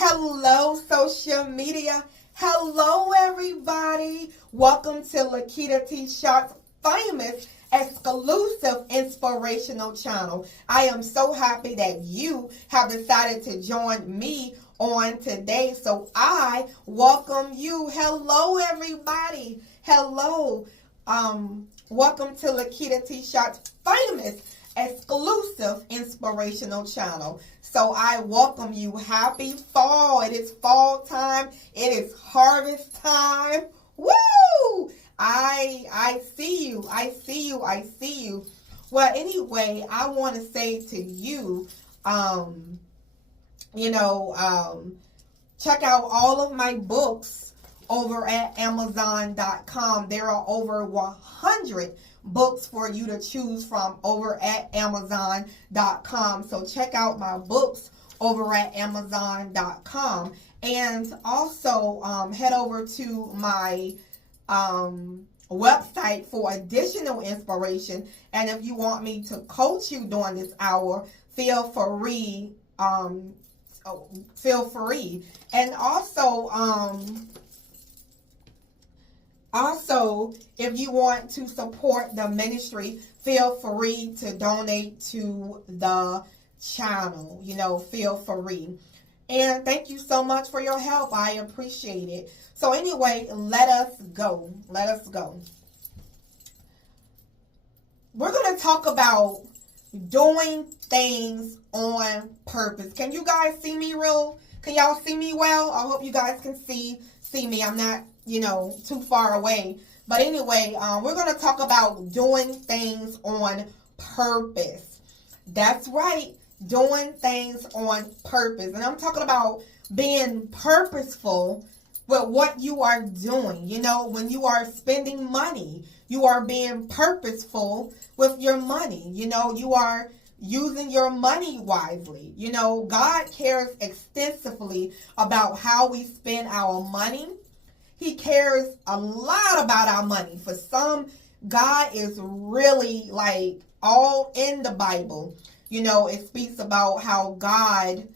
Hello, social media. Hello, everybody. Welcome to Lakitatsharpe's famous exclusive inspirational channel. I am so happy that you have decided to join me on today. So I welcome you. Hello, everybody. Hello. Welcome to Lakitatsharpe's famous exclusive inspirational channel. So I welcome you. Happy fall. It is fall time. It is harvest time. Woo! I see you. I see you. I see you. Well, anyway, I want to say to you, check out all of my books over at Amazon.com. There are over 100 books for you to choose from over at Amazon.com. So check out my books over at Amazon.com. And also head over to my website for additional inspiration. And if you want me to coach you during this hour, feel free. Feel free. And also, if you want to support the ministry, feel free to donate to the channel. Feel free. And thank you so much for your help. I appreciate it. So anyway, let us go. Let us go. We're going to talk about doing things on purpose. Can you guys see me Can y'all see me well? I hope you guys can see me. I'm not too far away. But anyway, we're going to talk about doing things on purpose. That's right. Doing things on purpose. And I'm talking about being purposeful with what you are doing. When you are spending money, you are being purposeful with your money. You are using your money wisely. God cares extensively about how we spend our money. He cares a lot about our money. For some, God is really all in the Bible. It speaks about how God,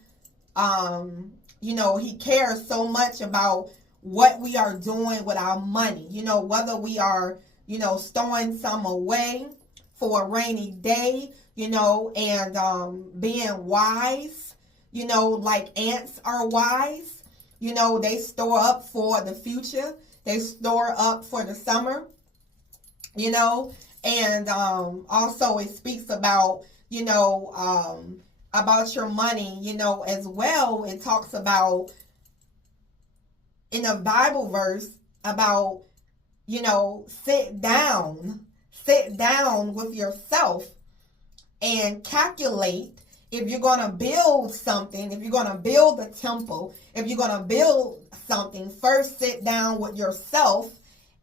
he cares so much about what we are doing with our money. Whether we are, storing some away for a rainy day, and being wise, like ants are wise. They store up for the future. They store up for the summer, and also it speaks about, about your money, as well. It talks about in a Bible verse about, sit down with yourself and calculate. If you're going to build something, if you're going to build a temple, if you're going to build something, first sit down with yourself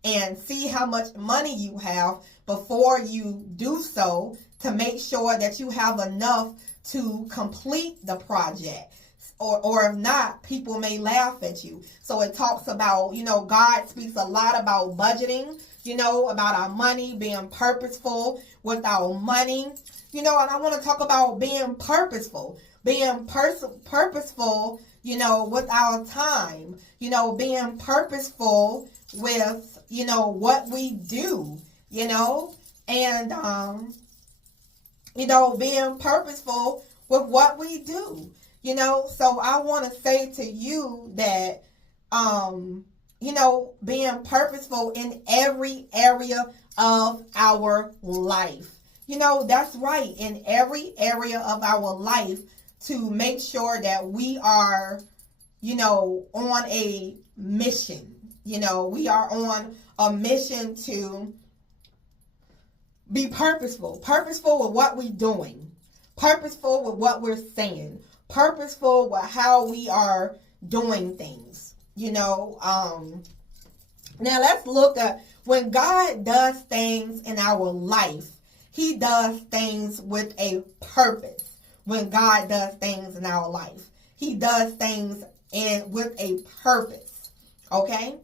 and see how much money you have before you do so, to make sure that you have enough to complete the project. Or if not, people may laugh at you. So it talks about, God speaks a lot about budgeting, about our money, being purposeful with our money. And I want to talk about being purposeful, purposeful, with our time, being purposeful with, what we do, and, being purposeful with what we do, So I want to say to you that, being purposeful in every area of our life. That's right. In every area of our life, to make sure that we are, on a mission. We are on a mission to be purposeful with what we're doing, purposeful with what we're saying, purposeful with how we are doing things. Now let's look at when God does things in our life. He does things with a purpose. When God does things in our life, He does things with a purpose. Okay?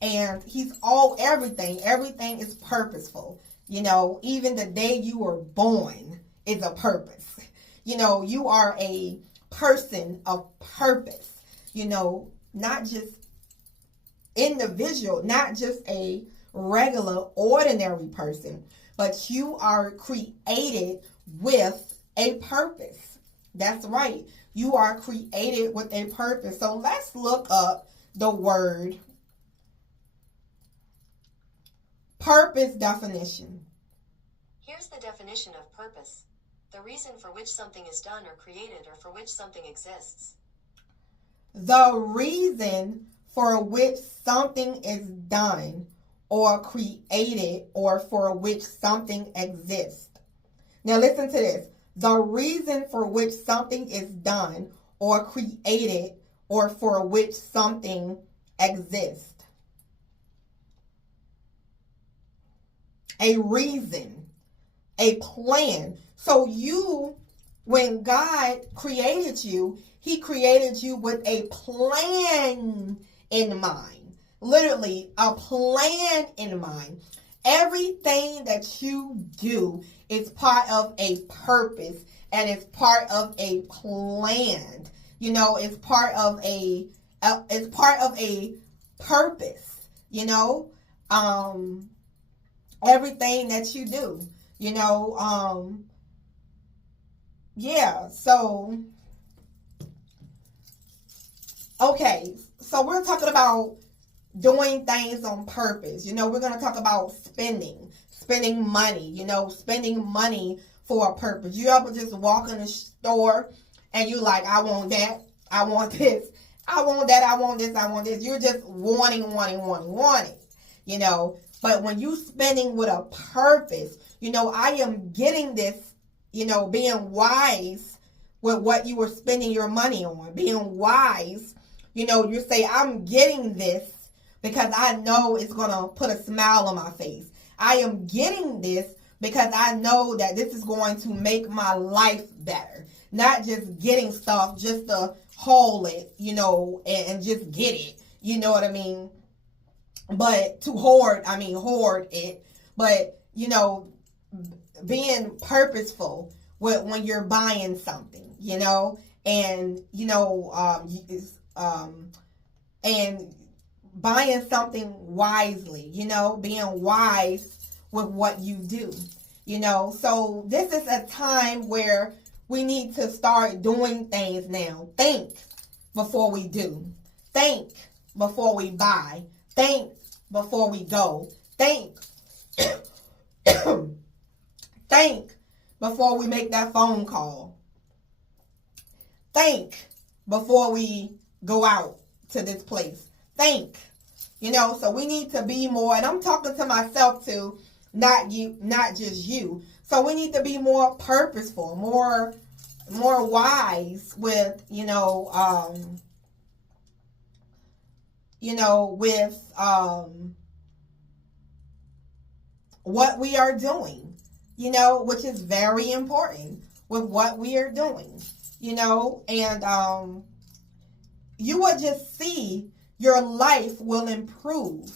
And He's everything. Everything is purposeful. Even the day you were born is a purpose. You are a person of purpose. not just individual, not just a regular, ordinary person, but you are created with a purpose. That's right. You are created with a purpose. So let's look up the word purpose definition. Here's the definition of purpose. The reason for which something is done or created or for which something exists. The reason for which something is done or created or for which something exists. Now listen to this. The reason for which something is done or created or for which something exists. A reason, a plan. So when God created you, he created you with a plan in mind. Literally, a plan in mind. Everything that you do is part of a purpose and it's part of a plan. It's part of a purpose. Everything that you do. Yeah. So, okay. So we're talking about doing things on purpose. We're going to talk about spending money, spending money for a purpose. You ever just walk in the store and you like, I want that, I want this, I want that, I want this, I want this. You're just wanting. But when you spending with a purpose, I am getting this, being wise with what you were spending your money on, being wise. You say, I'm getting this because I know it's going to put a smile on my face. I am getting this because I know that this is going to make my life better. Not just getting stuff just to haul it, and just get it. You know what I mean? But to hoard it. But, being purposeful when you're buying something, and, and buying something wisely, being wise with what you do, So this is a time where we need to start doing things now. Think before we do. Think before we buy. Think before we go. Think. Think before we make that phone call. Think before we go out to this place. Think. So we need to be more, and I'm talking to myself too, not just you. So we need to be more purposeful, more wise with, what we are doing, which is very important with what we are doing, and you will just see your life will improve.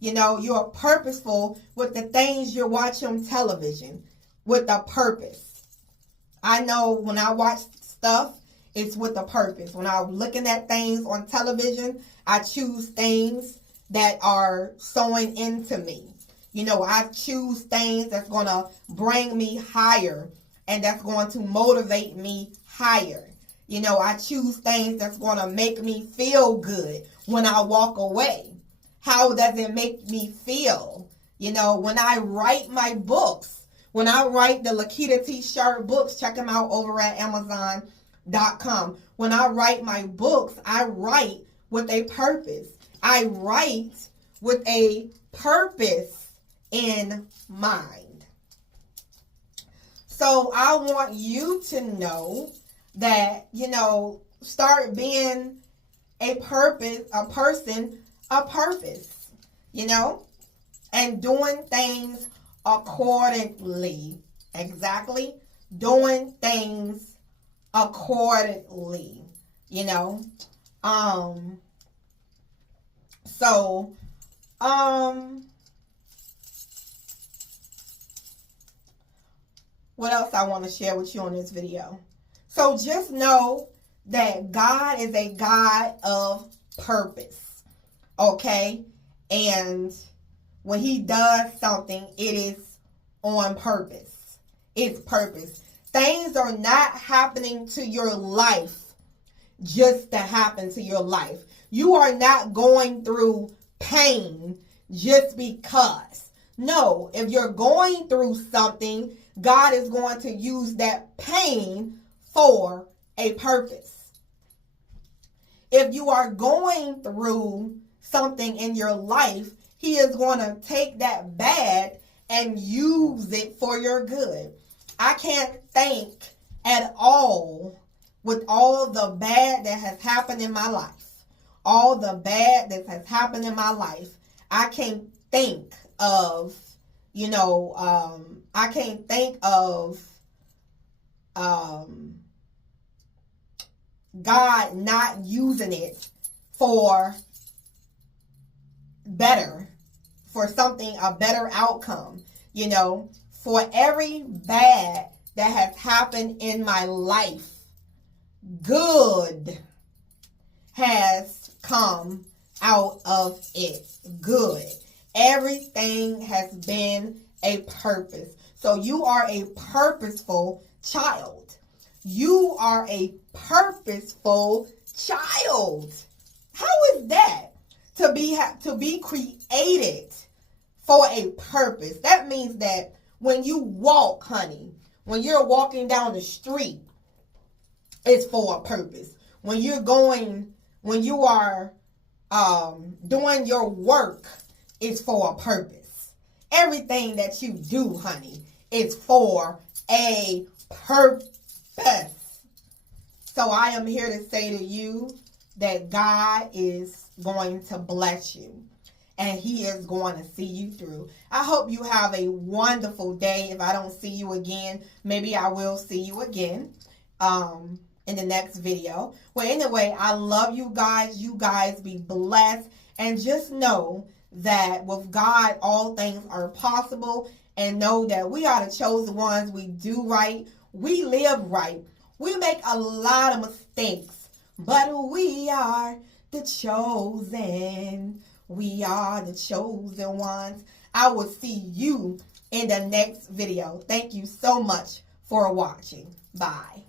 You're purposeful with the things you're watching on television with a purpose. I know when I watch stuff, it's with a purpose. When I'm looking at things on television, I choose things that are sewing into me. I choose things that's going to bring me higher and that's going to motivate me higher. I choose things that's going to make me feel good when I walk away. How does it make me feel? When I write my books, when I write the Lakitatsharpe books, check them out over at Amazon.com. When I write my books, I write with a purpose. I write with a purpose in mind. So I want you to know that, start being a person, a purpose, and doing things accordingly. Exactly. Doing things accordingly, So, what else I want to share with you on this video? So just know that God is a God of purpose. Okay? And when he does something, it is on purpose. It's purpose. Things are not happening to your life just to happen to your life. You are not going through pain just because. No, if you're going through something, God is going to use that pain for a purpose. If you are going through something in your life, he is going to take that bad and use it for your good. I can't think at all, with all the bad that has happened in my life, all the bad that has happened in my life, I can't think of, I can't think of God not using it for better, for something, a better outcome. For every bad that has happened in my life, good has come out of it. Good. Everything has been a purpose. So you are a purposeful child. You are a purposeful child. How is that? To be created for a purpose. That means that when you walk, honey, when you're walking down the street, it's for a purpose. When you are doing your work, it's for a purpose. Everything that you do, honey, is for a purpose. So I am here to say to you that God is going to bless you. And he is going to see you through. I hope you have a wonderful day. If I don't see you again, maybe I will see you again in the next video. Well, anyway, I love you guys. You guys be blessed. And just know that with God, all things are possible. And know that we are the chosen ones. We do right. We live right. We make a lot of mistakes. But we are the chosen. We are the chosen ones. I will see you in the next video. Thank you so much for watching. Bye.